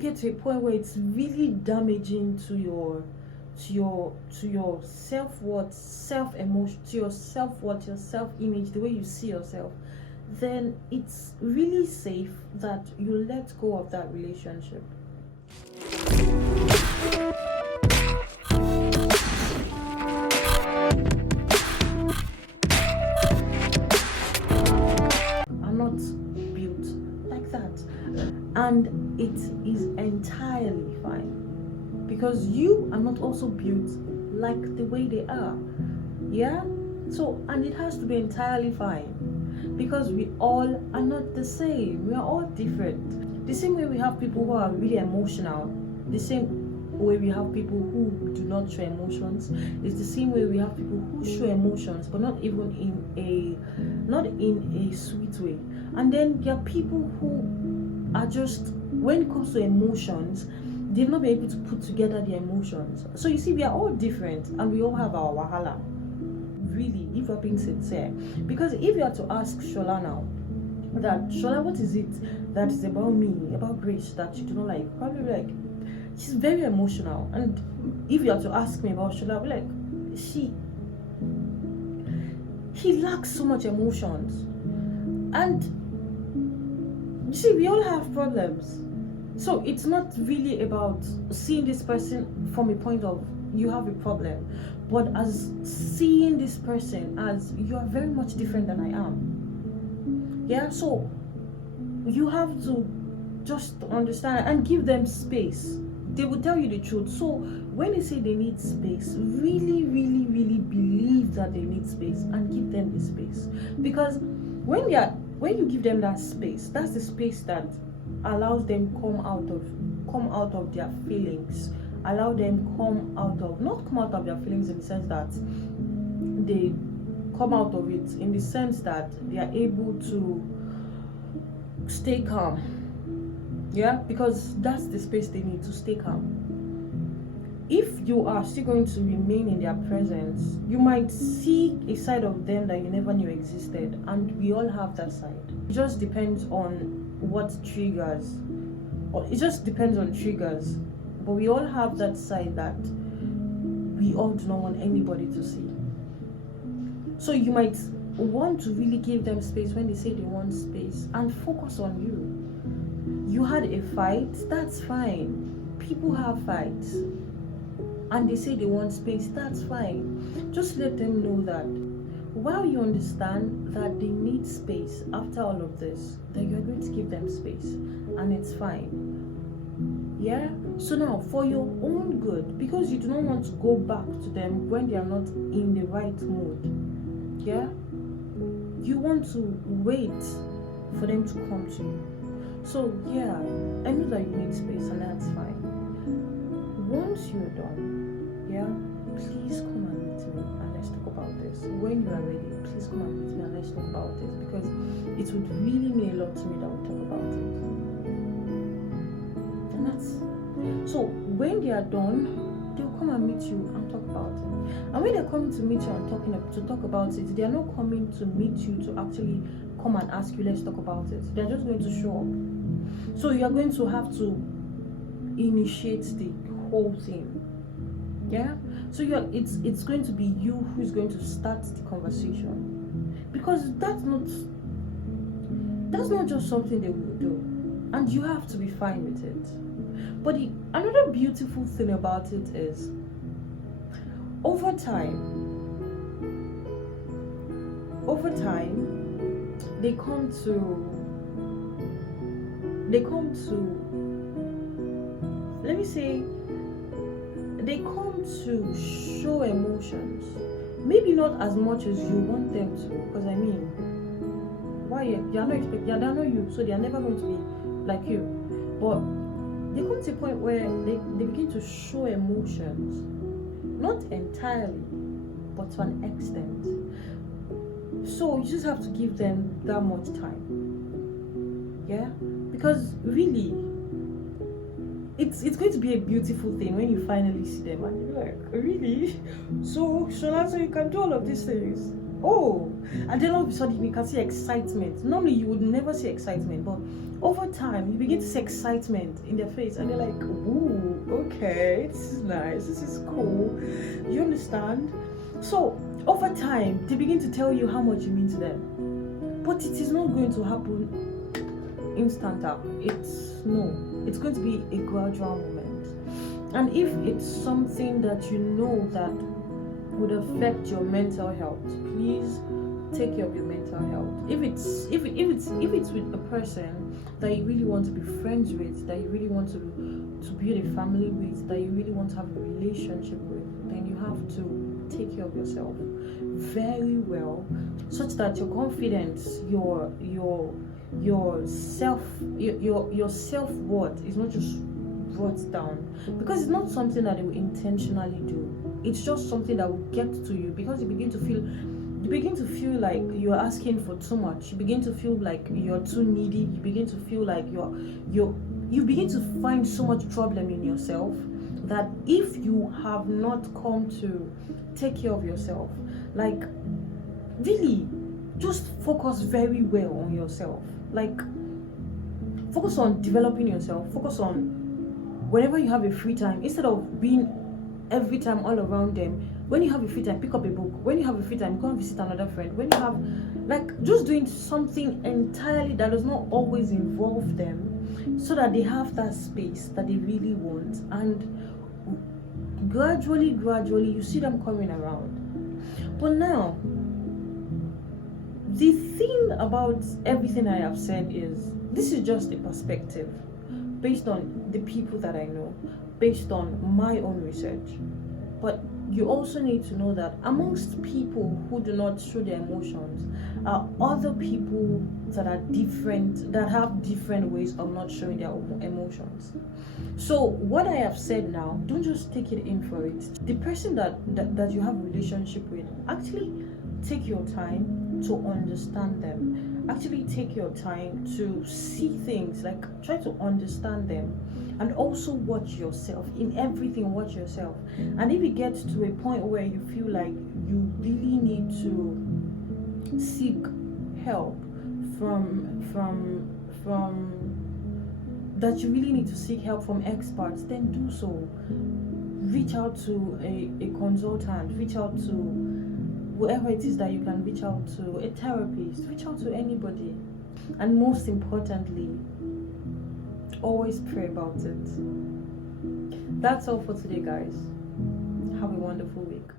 get to a point where it's really damaging to your self-worth, self-emotion, to your self-worth, your self-image, the way you see yourself, then it's really safe that you let go of that relationship. I'm not built like that, and it is entirely fine, because you are not also built like the way they are. Yeah, so, and it has to be entirely fine, because we all are not the same. We are all different. The same way we have people who are really emotional, the same way we have people who do not show emotions, it's the same way we have people who show emotions, but not even in a sweet way. And then there are people who are just, when it comes to emotions, they've not been able to put together their emotions. So you see, we are all different, and we all have our wahala, really, if you're being sincere. Because if you are to ask Shola now, that Shola, what is it that is about me, about Grace, that you do not like? Probably like, she's very emotional. And if you are to ask me about Shola, I'll be like, he lacks so much emotions. And you see, we all have problems. So it's not really about seeing this person from a point of you have a problem, but as seeing this person as you are very much different than I am. Yeah, so you have to just understand and give them space. They will tell you the truth. So when they say they need space, really, really, really believe that they need space and give them the space. Because when you give them that space, that's the space that allows them come out of their feelings, allow them not come out of their feelings in the sense that they come out of it, in the sense that they are able to stay calm. Yeah, because that's the space they need to stay calm. If you are still going to remain in their presence, you might see a side of them that you never knew existed, and we all have that side. It just depends on what triggers, or it just depends on triggers, but we all have that side that we all do not want anybody to see. So you might want to really give them space when they say they want space, and focus on you. You had a fight, that's fine. People have fights, and they say they want space, that's fine. Just let them know that while you understand that they need space after all of this, that you're going to give them space, and it's fine. Yeah, so now for your own good, because you do not want to go back to them when they are not in the right mood. Yeah, you want to wait for them to come to you. So yeah, I know that you need space, and that's fine. Once you're done, yeah, please come and meet me and let's talk about this. When you are ready, please come and meet me and let's talk about this, because it would really mean a lot to me that we talk about it. And that's so when they are done, they'll come and meet you and talk about it. And when they're coming to meet you and to talk about it, they are not coming to meet you to actually come and ask you, let's talk about it. They're just going to show up. So you are going to have to initiate the whole thing. Yeah, so it's going to be you who's going to start the conversation, because that's not just something they will do, and you have to be fine with it. But another beautiful thing about it is, over time they come to let me say, they come to show emotions, maybe not as much as you want them to, because I mean, why they're not you, so they are never going to be like you. But they come to a point where they begin to show emotions, not entirely, but to an extent. So you just have to give them that much time. Yeah, because really, it's going to be a beautiful thing when you finally see them and you're like, really? So Shola, so you can do all of these things? Oh, and then all of a sudden you can see excitement. Normally you would never see excitement, but over time you begin to see excitement in their face, and they're like, ooh, okay, this is nice, this is cool. You understand? So over time they begin to tell you how much you mean to them, but it is not going to happen instant up. It's going to be a gradual moment. And if it's something that you know that would affect your mental health, please take care of your mental health. If it's with a person that you really want to be friends with, that you really want to build a family with, that you really want to have a relationship with, then you have to take care of yourself very well, such that your confidence, your self-worth is not just brought down, because it's not something that they will intentionally do. It's just something that will get to you, because you begin to feel like you're asking for too much. You begin to feel like you're too needy. You begin to feel like you begin to find so much problem in yourself, that if you have not come to take care of yourself, like really just focus very well on yourself. Like, focus on developing yourself. Focus on, whenever you have a free time, instead of being every time all around them, when you have a free time, pick up a book. When you have a free time, go and visit another friend. When you have, like, just doing something entirely that does not always involve them, so that they have that space that they really want. And gradually you see them coming around. But now, the thing about everything I have said is, this is just a perspective based on the people that I know, based on my own research. But you also need to know that amongst people who do not show their emotions are other people that are different, that have different ways of not showing their emotions. So what I have said now, don't just take it in for it. The person that you have a relationship with, actually take your time to understand them. Actually take your time to see things, like try to understand them, and also watch yourself. In everything, watch yourself. And if it gets to a point where you feel like you really need to seek help from that you really need to seek help from experts, then do so. Reach out to a consultant, reach out to whoever it is that you can reach out to, a therapist, reach out to anybody. And most importantly, always pray about it. That's all for today, guys. Have a wonderful week.